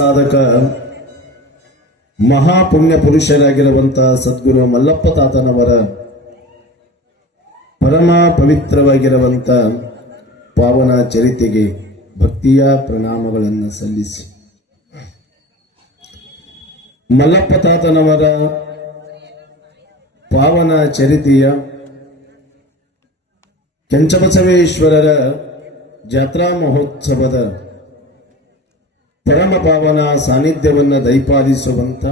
ಸಾಧಕ ಮಹಾಪುಣ್ಯ ಪುರುಷರಾಗಿರುವಂತಹ ಸದ್ಗುರು ಮಲ್ಲಪ್ಪ ತಾತನವರ ಪರಮ ಪವಿತ್ರವಾಗಿರುವಂತ ಪಾವನ ಚರಿತೆಗೆ ಭಕ್ತಿಯ ಪ್ರಣಾಮಗಳನ್ನು ಸಲ್ಲಿಸಿ, ಮಲ್ಲಪ್ಪ ತಾತನವರ ಪಾವನ ಚರಿತೆಯ ಕೆಂಚಬಸವೇಶ್ವರರ ಜಾತ್ರಾ ಮಹೋತ್ಸವದ ಪರಮ ಪಾವನ ಸಾನ್ನಿಧ್ಯವನ್ನು ದಯಪಾಲಿಸುವಂತ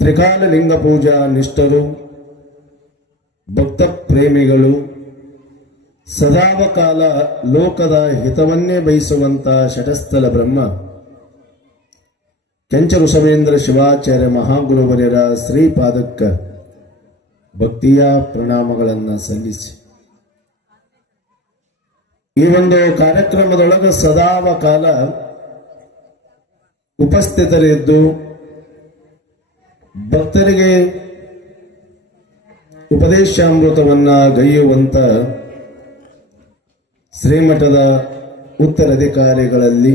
ತ್ರಿಕಾಲ ಲಿಂಗ ಪೂಜಾ ನಿಷ್ಠರು, ಭಕ್ತ ಪ್ರೇಮಿಗಳು, ಸದಾವಕಾಲ ಲೋಕದ ಹಿತವನ್ನೇ ಬಯಸುವಂತ ಶಟಸ್ಥಲ ಬ್ರಹ್ಮ ಕೆಂಚ ಋಷಭೇಂದ್ರ ಶಿವಾಚಾರ್ಯ ಮಹಾಗುರುವರ್ಯರ ಶ್ರೀಪಾದಕ್ಕ ಭಕ್ತಿಯ ಪ್ರಣಾಮಗಳನ್ನು ಸಲ್ಲಿಸಿ, ಈ ಒಂದು ಕಾರ್ಯಕ್ರಮದೊಳಗ ಸದಾವಕಾಲ ಉಪಸ್ಥಿತರಿದ್ದು ಭಕ್ತರಿಗೆ ಉಪದೇಶಾಮೃತವನ್ನ ಗೈಯುವಂತ ಶ್ರೀಮಠದ ಉತ್ತರಾಧಿಕಾರಿಗಳಲ್ಲಿ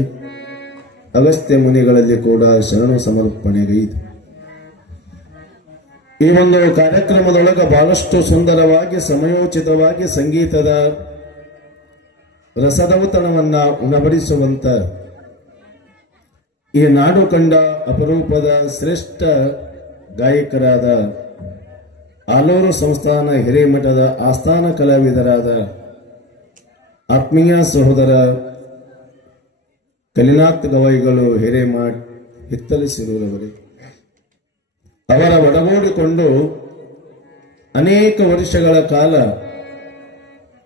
ಅಗಸ್ತ್ಯ ಮುನಿಗಳಲ್ಲಿ ಕೂಡ ಶರಣು ಸಮರ್ಪಣೆಗೈದು. ಈ ಒಂದು ಕಾರ್ಯಕ್ರಮದೊಳಗ ಬಹಳಷ್ಟು ಸುಂದರವಾಗಿ ಸಮಯೋಚಿತವಾಗಿ ಸಂಗೀತದ ರಸದೌತಣವನ್ನ ಉಣಬಡಿಸುವಂತ ಈ ನಾಡು ಕಂಡ ಅಪರೂಪದ ಶ್ರೇಷ್ಠ ಗಾಯಕರಾದ ಆಲೂರು ಸಂಸ್ಥಾನ ಹಿರೇಮಠದ ಆಸ್ಥಾನ ಕಲಾವಿದರಾದ ಆತ್ಮೀಯ ಸಹೋದರ ಕಲಿನಾಥ್ ಗವಾಯಿಗಳು ಹಿರೇಮಠ್ ಹಿತ್ತಲಿಸಿರುವವರೇ, ಅವರ ಒಡಗೂಡಿಕೊಂಡು ಅನೇಕ ವರ್ಷಗಳ ಕಾಲ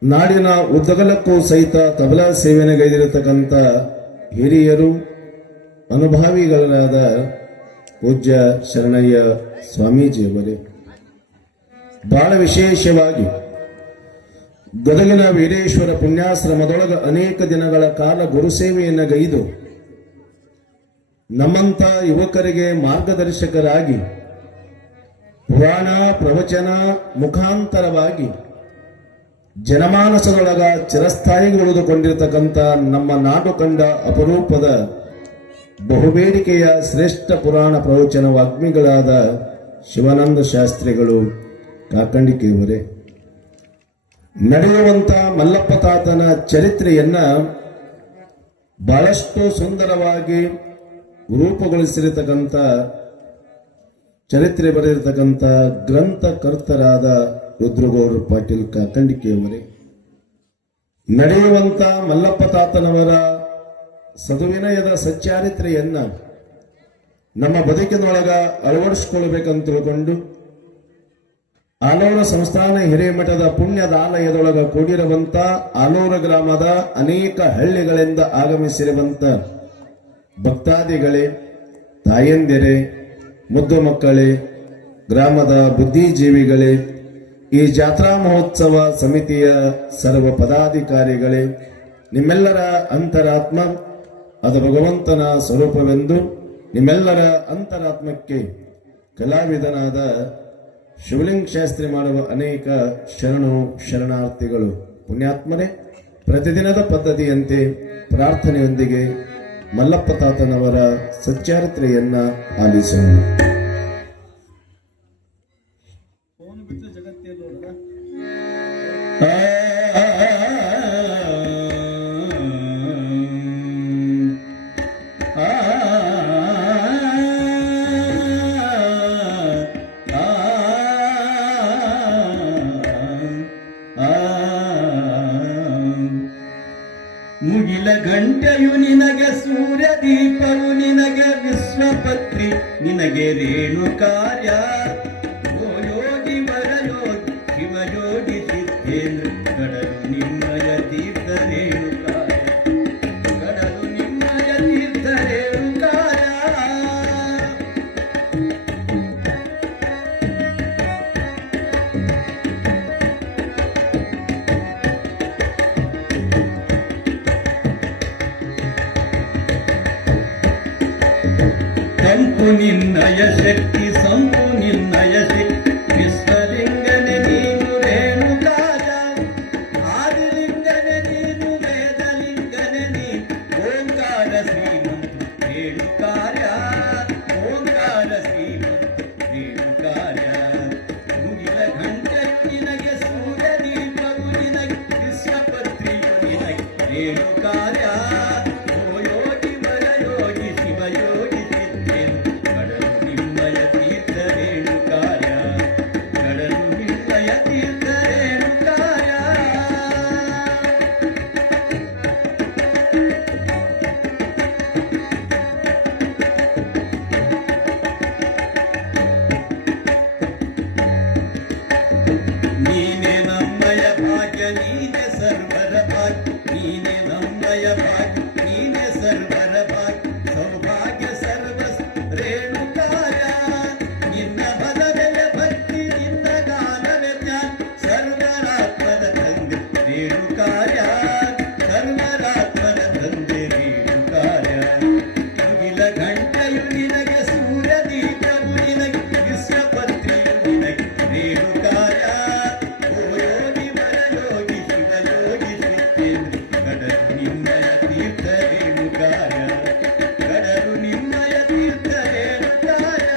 ನಾಡಿನ ಉದ್ದಗಲಕ್ಕೂ ಸಹಿತ ತಬಲಾ ಸೇವೆನೆಗೈದಿರತಕ್ಕಂಥ ಹಿರಿಯರು, ಅನುಭಾವಿಗಳಾದ ಪೂಜ್ಯ ಶರಣಯ್ಯ ಸ್ವಾಮೀಜಿಯವರೇ, ಬಹಳ ವಿಶೇಷವಾಗಿ ಗದಗಿನ ವೀರೇಶ್ವರ ಪುಣ್ಯಾಶ್ರಮದೊಳಗ ಅನೇಕ ದಿನಗಳ ಕಾಲ ಗುರುಸೇವೆಯನ್ನು ಗೈದು ನಮ್ಮಂತ ಯುವಕರಿಗೆ ಮಾರ್ಗದರ್ಶಕರಾಗಿ ಪುರಾಣ ಪ್ರವಚನ ಮುಖಾಂತರವಾಗಿ ಜನಮಾನಸದೊಳಗ ಚಿರಸ್ಥಾಯಿಗೆ ಉಳಿದುಕೊಂಡಿರತಕ್ಕಂಥ ನಮ್ಮ ನಾಡು ಕಂಡ ಅಪರೂಪದ ಬಹುಬೇಡಿಕೆಯ ಶ್ರೇಷ್ಠ ಪುರಾಣ ಪ್ರವಚನ ವಾಗ್ಮಿಗಳಾದ ಶಿವಾನಂದ ಶಾಸ್ತ್ರಿಗಳು ಕಾಕಂಡಿಕೆಯವರೇ, ನಡೆಯುವಂತ ಮಲ್ಲಪ್ಪ ತಾತನ ಚರಿತ್ರೆಯನ್ನ ಬಹಳಷ್ಟು ಸುಂದರವಾಗಿ ರೂಪುಗೊಳಿಸಿರತಕ್ಕಂಥ ಚರಿತ್ರೆ ಬರೆದಿರತಕ್ಕಂಥ ಗ್ರಂಥಕರ್ತರಾದ ರುದ್ರಗೌಡ ಪಾಟೀಲ್ ಕಾಕಂಡಿಕೆಯವರೇ, ನಡೆಯುವಂತ ಮಲ್ಲಪ್ಪ ತಾತನವರ ಸದುವಿನಯದ ಸಚ್ಚಾರಿತ್ರೆಯನ್ನ ನಮ್ಮ ಬದುಕಿನೊಳಗ ಅಳವಡಿಸಿಕೊಳ್ಳಬೇಕಂತ ತಿಳ್ಕೊಂಡು ಆಲೂರ ಸಂಸ್ಥಾನ ಹಿರೇಮಠದ ಪುಣ್ಯದ ಆಲಯದೊಳಗ ಕೂಡಿರುವಂತ ಆಲೂರ ಗ್ರಾಮದ ಅನೇಕ ಹಳ್ಳಿಗಳಿಂದ ಆಗಮಿಸಿರುವಂತ ಭಕ್ತಾದಿಗಳೇ, ತಾಯಂದಿರೇ, ಮುದ್ದು ಮಕ್ಕಳೇ, ಗ್ರಾಮದ ಬುದ್ಧಿಜೀವಿಗಳೇ, ಈ ಜಾತ್ರಾ ಮಹೋತ್ಸವ ಸಮಿತಿಯ ಸರ್ವ ಪದಾಧಿಕಾರಿಗಳೇ, ನಿಮ್ಮೆಲ್ಲರ ಅಂತರಾತ್ಮ ಅದು ಭಗವಂತನ ಸ್ವರೂಪವೆಂದು ನಿಮ್ಮೆಲ್ಲರ ಅಂತರಾತ್ಮಕ್ಕೆ ಕಲಾವಿದನಾದ ಶಿವಲಿಂಗ ಶಾಸ್ತ್ರಿ ಮಾಡುವ ಅನೇಕ ಶರಣಾರ್ಥಿಗಳು ಪುಣ್ಯಾತ್ಮರೇ, ಪ್ರತಿದಿನದ ಪದ್ಧತಿಯಂತೆ ಪ್ರಾರ್ಥನೆಯೊಂದಿಗೆ ಮಲ್ಲಪ್ಪ ತಾತನವರ ಸಚ್ಚಾರಿತ್ರೆಯನ್ನ ಆಲಿಸೋಣ. ಮುಗಿಲ ಗಂಟೆಯು ನಿನಗೆ ಸೂರ್ಯ ದೀಪವು ನಿನಗೆ ವಿಶ್ವಪತ್ರಿ ನಿನಗೆ ರೇಣು ಕಾರ್ಯ ಯೋಗಿ ವರಯೋಗಿ ಶಿವಯೋಗಿ ಸಿದ್ಧೇಂದ್ರ ಕಡಲು ನಿಮ್ಮಯ ತೀರ್ಥ ರೇಣು ಕಾರ್ಯ ಕಡಲು ನಿಮ್ಮಯ ತೀರ್ಥ ರೇಣು ಕಾರ್ಯ ಸಂಪು ನಿನ್ನಯ ಶಕ್ತಿ ಸಂಪು ನಿನ್ನಯ ಶಕ್ತಿ ವಿಶ್ವಲಿಂಗನೆ ನೀನು ರೇಣುಕಾಜ ಆದಿಲಿಂಗನೆ ನೀನು ವೇದಲಿಂಗನೆ ನೀ ಓಂಕಾರ ಶ್ರೀ ರೇಣುಕಾಯ ಕಡಲು ನಿನ್ನಯ ತೀರ್ಥ ರೇಣುಕಾಯ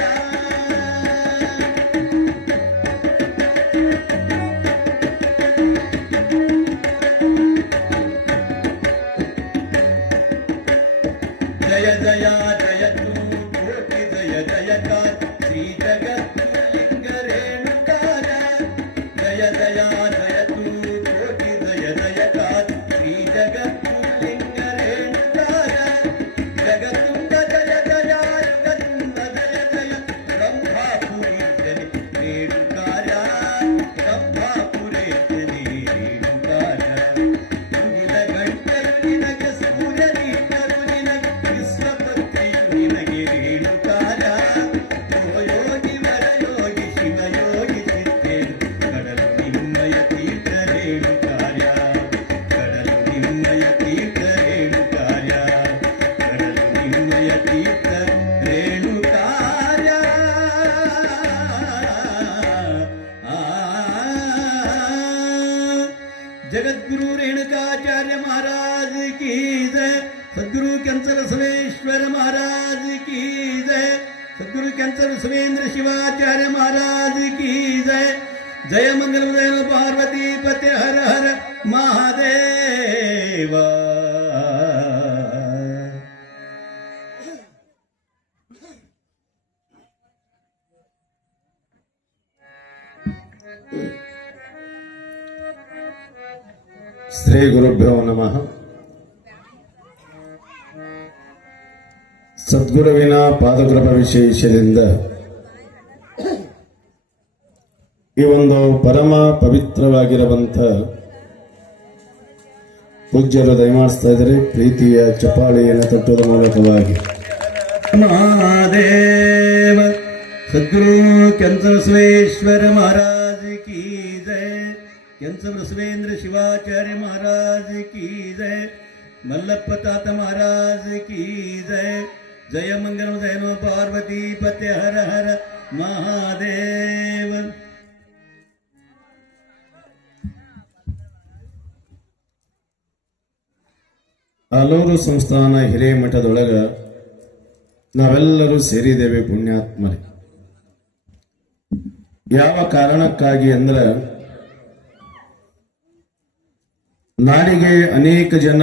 ಜಯ ಜಯ ಜಯತು ಕೋಟಿ ಜಯ ಜಯಕ ಶ್ರೀ ಜಗದ್ಗುರುಲಿಂಗ ರೇಣುಕಾಯ ಜಯ ಜಯ ಜಯತು ಕೋಟಿ ಜಯ ಜಯಕ ಶ್ರೀ ಜಗದ್ಗುರುಲಿಂಗ ರೇಣುಕಾಯ ಜಗತ್ತುಂಗ ಜಯ ಜಯ ಯುಗತುಂಗ ಜಯ ಜಯ ಬ್ರಹ್ಮಾಪುರೇಶನಿ ರೇಣುಕಾಯ ಬ್ರಹ್ಮಾಪುರೇಶನಿ ರೇಣುಕಾಯ ಮುಗಿಲ ಗಂಟಲು ನಿನಗೆ ಸೂರ್ಯ ನೀಟರು ನಿನಗೆ ವಿಶ್ವಪತ್ನಿಯು ನಿನಗೆ ರೇಣುಕಾಯ ಓ ಯೋಗಿ ವರಯೋಗಿ ಶಿವಯೋಗಿ ಸಿದ್ದೇನು ಕಡಲು ನಿನ್ನಯ ತೀರ್ಥ ರೇಣುಕಾಯ ಕಡಲು ನಿನ್ನಯ ತೀರ್ಥ ರೇಣುಕಾಯ ಕಡಲು ನಿನ್ನಯ ತೀರ್ಥ ರೇಣುಕಾಯ जगद्गुरु रेणुकाचार्य महाराज की जय सद्गुरु कैंसर बसवेश्वर महाराज की जय सद्गुरु कैंसर बसवेंद्र शिवाचार्य महाराज की जय जय मंगल उदय पार्वती पते हर हर महादेव ಶ್ರೀ ಗುರುಭ್ಯೋ ನಮಃ. ಸದ್ಗುರುವಿನ ಪಾದಕೃಪ ವಿಶೇಷದಿಂದ ಈ ಒಂದು ಪರಮ ಪವಿತ್ರವಾಗಿರುವಂಥ ಪೂಜ್ಯರು ದಯಮಾಡಿಸ್ತಾ ಇದ್ದಾರೆ. ಪ್ರೀತಿಯ ಚಪ್ಪಾಳೆಯನ್ನು ತಟ್ಟುವುದರ ಮೂಲಕವಾಗಿ महादेव सद्गुरु कैंसर बसवेश्वर महाराज की जय कैंसर बसवेंद्र शिवाचार्य महाराज की जय मल्लप्प तात महाराज की जय जय मंगल जय नमः पार्वती पते हर हर महादेव ಆಲೂರು ಸಂಸ್ಥಾನ ಹಿರೇಮಠದೊಳಗ ನಾವೆಲ್ಲರೂ ಸೇರಿದ್ದೇವೆ ಪುಣ್ಯಾತ್ಮರೇ. ಯಾವ ಕಾರಣಕ್ಕಾಗಿ ಅಂದ್ರೆ ನಾಡಿಗೆ ಅನೇಕ ಜನ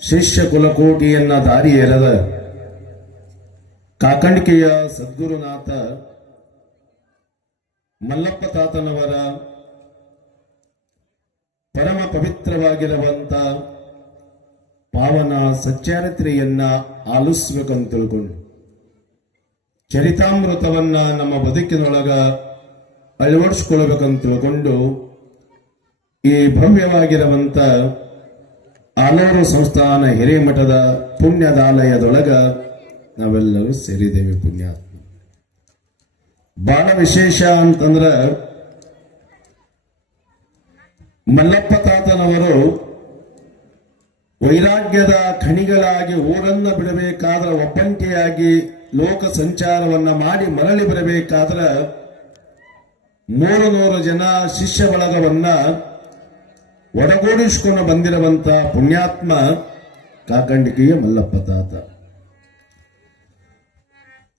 ಶಿಷ್ಯ ಕುಲಕೋಟಿಯನ್ನ ದಾರಿ ಎರೆದ ಕಾಕಂಡಿಕೆಯ ಸದ್ಗುರುನಾಥ ಮಲ್ಲಪ್ಪ ತಾತನವರ ಪರಮ ಪವಿತ್ರವಾಗಿರುವಂತ ಪಾವನ ಸಚ್ಚಾರಿತ್ರೆಯನ್ನ ಆಲಿಸ್ಬೇಕಂತ ತಿಳ್ಕೊಂಡು ಚರಿತಾಮೃತವನ್ನ ನಮ್ಮ ಬದುಕಿನೊಳಗ ಅಳವಡಿಸ್ಕೊಳ್ಬೇಕಂತ ತಿಳ್ಕೊಂಡು ಈ ಭವ್ಯವಾಗಿರುವಂತ ಆಲೂರು ಸಂಸ್ಥಾನ ಹಿರೇಮಠದ ಪುಣ್ಯದಾಲಯದೊಳಗ ನಾವೆಲ್ಲರೂ ಸೇರಿದ್ದೇವೆ ಪುಣ್ಯಾತ್ಮ. ಬಹಳ ವಿಶೇಷ ಅಂತಂದ್ರ ಮಲ್ಲಪ್ಪ ತಾತನವರು ವೈರಾಗ್ಯದ ಖಣಿಗಳಾಗಿ ಊರನ್ನ ಬಿಡಬೇಕಾದ್ರೆ ಒಬ್ಬಂಟಿಯಾಗಿ ಲೋಕ ಸಂಚಾರವನ್ನ ಮಾಡಿ ಮರಳಿ ಬರಬೇಕಾದ್ರೆ 300 ಜನ ಶಿಷ್ಯ ಬಳಗವನ್ನ ಒಡಗೂಡಿಸಿಕೊಂಡು ಬಂದಿರುವಂತ ಪುಣ್ಯಾತ್ಮ ಕಾಕಂಡಿಕೆಯ ಮಲ್ಲಪ್ಪ ತಾತ.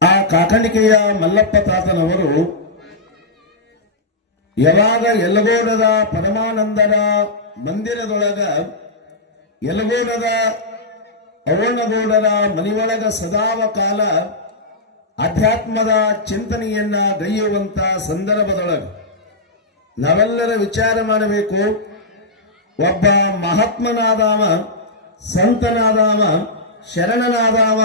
ಆ ಕಾಕಂಡಿಕೆಯ ಮಲ್ಲಪ್ಪ ತಾತನವರು ಯಾವಾಗ ಯಲಗೋಡದ ಪರಮಾನಂದರ ಮಂದಿರದೊಳಗ ಯಲಗೋಡದ ಅವಣ್ಣಗೌಡರ ಮನೆಯೊಳಗ ಸದಾವ ಕಾಲ ಅಧ್ಯಾತ್ಮದ ಚಿಂತನೆಯನ್ನ ಗೈಯುವಂತ ಸಂದರ್ಭದೊಳಗೆ ನಾವೆಲ್ಲರ ವಿಚಾರ ಮಾಡಬೇಕು. ಒಬ್ಬ ಮಹಾತ್ಮನಾದವ, ಸಂತನಾದವ, ಶರಣನಾದವ,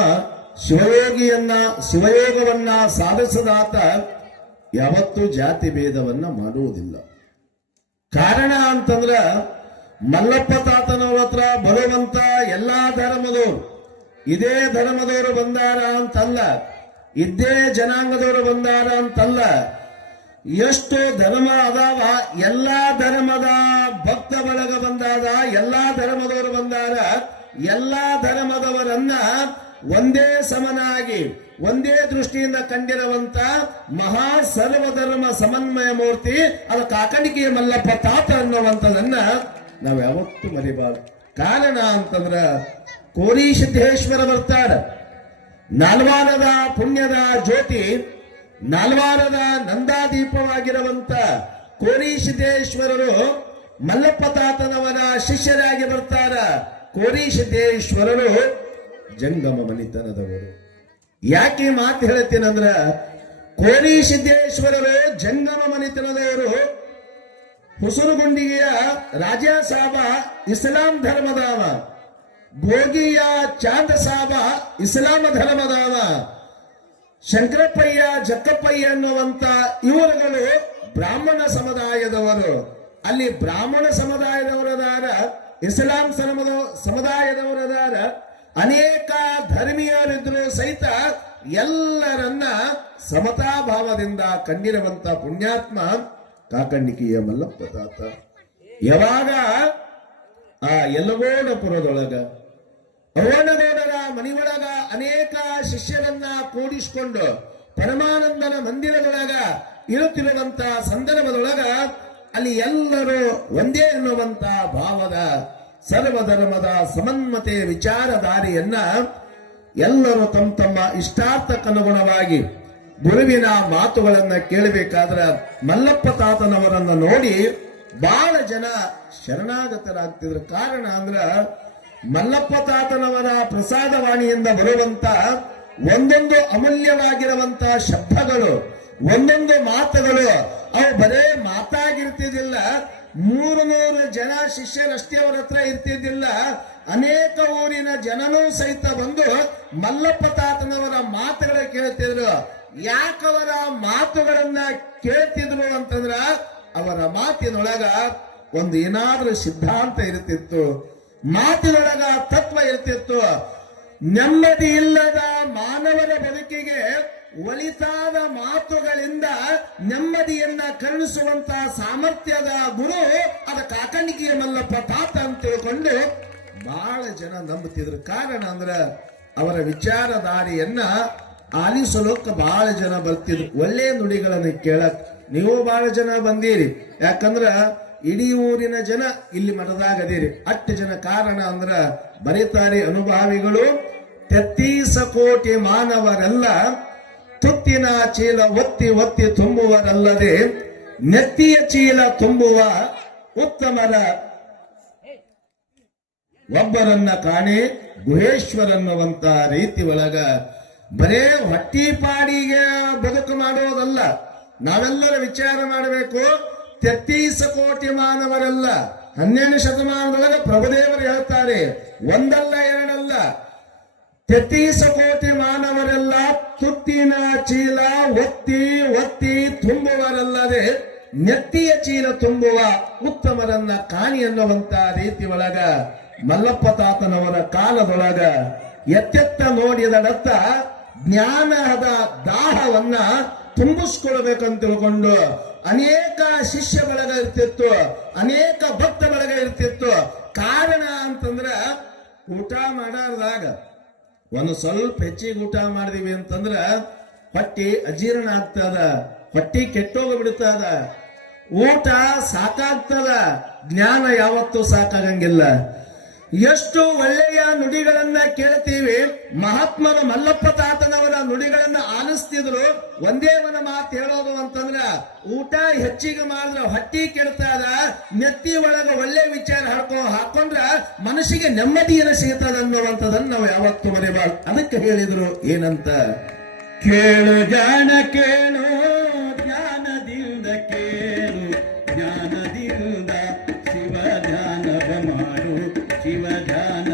ಶಿವಯೋಗವನ್ನ ಸಾಧಿಸದಾತ ಯಾವತ್ತೂ ಜಾತಿ ಭೇದವನ್ನ ಮಾಡುವುದಿಲ್ಲ. ಕಾರಣ ಅಂತಂದ್ರ ಮಲ್ಲಪ್ಪ ತಾತನವ್ರ ಹತ್ರ ಬರುವಂತ ಎಲ್ಲಾ ಧರ್ಮದವರು ಇದೇ ಧರ್ಮದವರು ಬಂದಾರ ಅಂತಲ್ಲ, ಇದೇ ಜನಾಂಗದವರು ಬಂದಾರ ಅಂತಲ್ಲ. ಎಷ್ಟು ಧರ್ಮ ಅದಾವ ಎಲ್ಲಾ ಧರ್ಮದ ಭಕ್ತ ಬಳಗ ಬಂದಾದ, ಎಲ್ಲಾ ಧರ್ಮದವರು ಬಂದಾರ. ಎಲ್ಲಾ ಧರ್ಮದವರನ್ನ ಒಂದೇ ಸಮನಾಗಿ ಒಂದೇ ದೃಷ್ಟಿಯಿಂದ ಕಂಡಿರುವಂತ ಮಹಾ ಸರ್ವಧರ್ಮ ಸಮನ್ವಯ ಮೂರ್ತಿ ಅದು ಕಾಕಂಡಿಕೆಯ ಮಲ್ಲಪ್ಪ ತಾತ ಅನ್ನುವಂಥದನ್ನ ನಾವು ಯಾವತ್ತೂ ಮರಿಬಾರ್ದು. ಕಾರಣ ಅಂತಂದ್ರ ಕೋರಿ ಸಿದ್ದೇಶ್ವರ ಬರ್ತಾರ. ನಾಲ್ವಾರದ ಪುಣ್ಯದ ಜ್ಯೋತಿ, ನಾಲ್ವಾರದ ನಂದಾದೀಪವಾಗಿರುವಂತ ಕೋರಿ ಸಿದ್ದೇಶ್ವರರು ಮಲ್ಲಪ್ಪ ತಾತನವರ ಶಿಷ್ಯರಾಗಿ ಬರ್ತಾರ. ಕೋರಿ ಸಿದ್ದೇಶ್ವರರು ಜಂಗಮ ಮನಿತನದವರು. ಯಾಕೆ ಮಾತು ಹೇಳ್ತೀನಂದ್ರ, ಕೋರಿ ಸಿದ್ದೇಶ್ವರರು ಜಂಗಮ ಮನಿತನದವರು. ಹುಸುರುಗುಂಡಿಗೆಯ ರಾಜ ಸಾಬ ಇಸ್ಲಾಂ ಧರ್ಮದವ, ಭೋಗಿಯ ಚಾಂದ ಸಾಬ ಇಸ್ಲಾಮ ಧರ್ಮದವ, ಶಂಕರಪ್ಪಯ್ಯ ಜಕ್ಕಪ್ಪಯ್ಯ ಅನ್ನುವಂತ ಇವರುಗಳು ಬ್ರಾಹ್ಮಣ ಸಮುದಾಯದವರು. ಅಲ್ಲಿ ಬ್ರಾಹ್ಮಣ ಸಮುದಾಯದವರದಾರ, ಇಸ್ಲಾಂ ಸಮುದಾಯದವರದಾರ, ಅನೇಕ ಧರ್ಮೀಯರಿದ್ರು ಸಹಿತ ಎಲ್ಲರನ್ನ ಸಮತಾಭಾವದಿಂದ ಕಂಡಿರುವಂತ ಪುಣ್ಯಾತ್ಮ ಕಾಕಂಡಿಕೆಯ ಮಲ್ಲಪ್ಪ ತಾತ. ಯಾವಾಗ ಆ ಯಲ್ಲಗೋಡಪುರದೊಳಗ ಅವನಗೌಡರ ಮನೆಯೊಳಗ ಅನೇಕ ಶಿಷ್ಯರನ್ನ ಕೂಡಿಸಿಕೊಂಡು ಪರಮಾನಂದನ ಮಂದಿರದೊಳಗ ಇರುತ್ತಿರುವಂತ ಸಂದರ್ಭದೊಳಗ ಅಲ್ಲಿ ಎಲ್ಲರೂ ಒಂದೇ ಎನ್ನುವಂತ ಭಾವದ ಸರ್ವಧರ್ಮದ ಸಮನ್ವತೆ ವಿಚಾರಧಾರಿಯನ್ನ ಎಲ್ಲರೂ ತಮ್ಮ ತಮ್ಮ ಇಷ್ಟಾರ್ಥಕ್ಕನುಗುಣವಾಗಿ ಗುರುವಿನ ಮಾತುಗಳನ್ನ ಕೇಳಬೇಕಾದ್ರ ಮಲ್ಲಪ್ಪ ತಾತನವರನ್ನ ನೋಡಿ ಬಹಳ ಜನ ಶರಣಾಗತರಾಗ್ತಿದ್ರು. ಕಾರಣ ಅಂದ್ರ ಮಲ್ಲಪ್ಪ ತಾತನವರ ಪ್ರಸಾದವಾಣಿಯಿಂದ ಬರುವಂತ ಒಂದೊಂದು ಅಮೂಲ್ಯವಾಗಿರುವಂತ ಶಬ್ದಗಳು, ಒಂದೊಂದು ಮಾತುಗಳು ಅವು ಬರೇ ಮಾತಾಗಿರ್ತಿದ್ದಿಲ್ಲ. 300 ಜನ ಶಿಷ್ಯರಷ್ಟೇ ಅವರ ಹತ್ರ ಇರ್ತಿದ್ದಿಲ್ಲ. ಅನೇಕ ಊರಿನ ಜನನೂ ಸಹಿತ ಬಂದು ಮಲ್ಲಪ್ಪ ತಾತನವರ ಮಾತುಗಳ ಕೇಳ್ತಿದ್ರು. ಯಾಕವರ ಮಾತುಗಳನ್ನ ಕೇಳ್ತಿದ್ರು ಅಂತಂದ್ರ ಅವರ ಮಾತಿನೊಳಗ ಒಂದು ಏನಾದ್ರೂ ಸಿದ್ಧಾಂತ ಇರ್ತಿತ್ತು, ಮಾತಿನೊಳಗ ತತ್ವ ಇರ್ತಿತ್ತು. ನೆಮ್ಮದಿ ಇಲ್ಲದ ಮಾನವರ ಬದುಕಿಗೆ ಒಲಿತಾದ ಮಾತುಗಳಿಂದ ನೆಮ್ಮದಿಯನ್ನ ಕರುಣಿಸುವಂತ ಸಾಮರ್ಥ್ಯದ ಗುರು ಅದ ಕಾಕಂಡಿಕೆಯ ಮಲ್ಲಪ್ಪ ತಾತ ಅಂತ ತಿಳ್ಕೊಂಡು ಬಹಳ ಜನ ನಂಬುತ್ತಿದ್ರು. ಕಾರಣ ಅಂದ್ರ ಅವರ ವಿಚಾರಧಾರೆಯನ್ನ ಆಲಿಸಲೋಕ ಬಹಳ ಜನ ಬರ್ತಿದ್ರು. ಒಳ್ಳೆ ನುಡಿಗಳನ್ನು ಕೇಳಕ್ ನೀವು ಬಹಳ ಜನ ಬಂದೀರಿ. ಯಾಕಂದ್ರ ಇಡೀ ಊರಿನ ಜನ ಇಲ್ಲಿ ಮಠದಾಗದೀರಿ. ಅಷ್ಟು ಜನ. ಕಾರಣ ಅಂದ್ರ ಬರೀತಾರೆ ಅನುಭಾವಿಗಳು, 33 ಕೋಟಿ ಮಾನವರೆಲ್ಲ ತುತ್ತಿನ ಚೀಲ ಒತ್ತಿ ಒತ್ತಿ ತುಂಬುವರಲ್ಲದೆ ನೆತ್ತಿಯ ಚೀಲ ತುಂಬುವ ಉತ್ತಮರ ಒಬ್ಬರನ್ನ ಕಾಣೆ ಗುಹೇಶ್ವರನ್ನುವಂತ ರೀತಿ ಒಳಗ ಬರೇ ಹೊಟ್ಟಿಪಾಡಿಗೆ ಬದುಕು ಮಾಡೋದಲ್ಲ. ನಾವೆಲ್ಲರೂ ವಿಚಾರ ಮಾಡಬೇಕು. 33 ಕೋಟಿ ಮಾನವರಲ್ಲ. 12ನೇ ಶತಮಾನದೊಳಗೆ ಪ್ರಭುದೇವರು ಹೇಳ್ತಾರೆ, ಒಂದಲ್ಲ ಎರಡಲ್ಲ, 33 ಕೋಟಿ ಮಾನವರೆಲ್ಲ ತುತ್ತಿನ ಚೀಲ ಒತ್ತಿ ಒತ್ತಿ ತುಂಬುವರಲ್ಲದೆ ನೆತ್ತಿಯ ಚೀಲ ತುಂಬುವ ಉತ್ತಮರನ್ನ ಕಾಣಿ ಎನ್ನುವಂತ ರೀತಿ ಒಳಗ ಮಲ್ಲಪ್ಪ ತಾತನವರ ಕಾಲದೊಳಗ ಎತ್ತೆತ್ತ ನೋಡಿದಡತ್ತ ಜ್ಞಾನದ ದಾಹವನ್ನ ತುಂಬಿಸ್ಕೊಳ್ಬೇಕಂತ ತಿಳ್ಕೊಂಡು ಅನೇಕ ಶಿಷ್ಯ ಬಳಗ ಇರ್ತಿತ್ತು, ಅನೇಕ ಭಕ್ತ ಬಳಗ ಇರ್ತಿತ್ತು. ಕಾರಣ ಅಂತಂದ್ರ ಊಟ ಮಾಡಾರ್ದಾಗ ಒಂದು ಸ್ವಲ್ಪ ಹೆಚ್ಚಿಗೆ ಊಟ ಮಾಡಿದೀವಿ ಅಂತಂದ್ರ ಹೊಟ್ಟಿ ಅಜೀರ್ಣ ಆಗ್ತದ, ಹೊಟ್ಟಿ ಕೆಟ್ಟೋಗ ಬಿಡ್ತದ, ಊಟ ಸಾಕಾಗ್ತದ, ಜ್ಞಾನ ಯಾವತ್ತೂ ಸಾಕಾಗಂಗಿಲ್ಲ. ಎಷ್ಟು ಒಳ್ಳೆಯ ನುಡಿಗಳನ್ನ ಕೇಳ್ತೀವಿ. ಮಹಾತ್ಮನ ಮಲ್ಲಪ್ಪ ತಾತನವರ ನುಡಿಗಳನ್ನ ಆಲಿಸ್ತಿದ್ರು. ಒಂದೇ ಒಂದು ಮಾತು ಹೇಳೋದು ಅಂತಂದ್ರ ಊಟ ಹೆಚ್ಚಿಗೆ ಮಾಡಿದ್ರ ಹೊಟ್ಟಿ ಕೆಡ್ತದ, ನೆತ್ತಿ ಒಳಗ ಒಳ್ಳೆ ವಿಚಾರ ಹಾಕೊಂಡ್ರ ಮನಸ್ಸಿಗೆ ನೆಮ್ಮದಿಯನ್ನು ಸಿಗ್ತದ ಅನ್ನುವಂಥದನ್ನ ನಾವು ಯಾವತ್ತೂ ಮರೆಯಬಾರ್ದು. ಅದಕ್ಕೆ ಹೇಳಿದ್ರು ಏನಂತ, ಕೇಳು ಜಾಣ ಕೇಳು, ಜ್ಞಾನದಿಂದ ಕೇಳು, ಜ್ಞಾನದಿಂದ ಶಿವ ಧ್ಯಾನವ ಮಾಡು, ಶಿವ ಧ್ಯಾನ